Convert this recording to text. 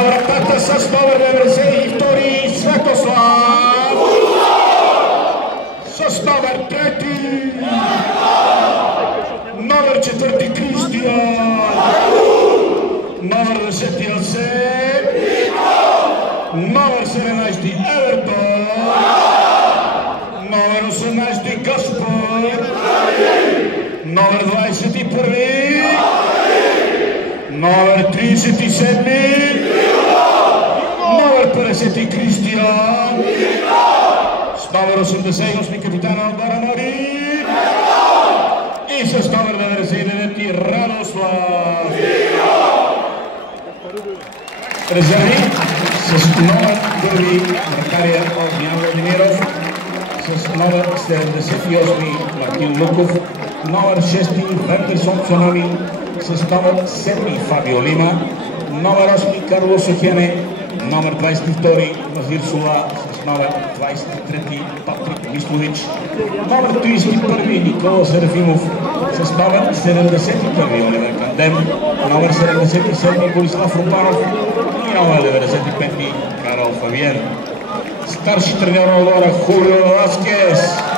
вратата с номер 92 Светослав. С номер 3 номер 4 Кристиан. Номер 10 Асен. Номер 17 Евертон. Номер 18 Гаспар. Номер 21 номер 37 номер 50 Кристиан. С номер 88 капитана Албара Мари. И с номер 99 Радослав. Резерви с номер 1 вратаря Огнян Владимиров, с номер 78 Мартин Луков, номер 6 Вендерсон Цунами, с номер 7 Фабио Лима, номер 8 Карлос Охене, номер 22 Вазир Сула, с номер 23 Патрик Мислович, номер 31 Никола Серафимов, с номер 71 Оливер Кандем, номер 77 Борислав Рупанов и номер 95 Карл Фабиен. Старши тренер на отбора Хулио Веласкес.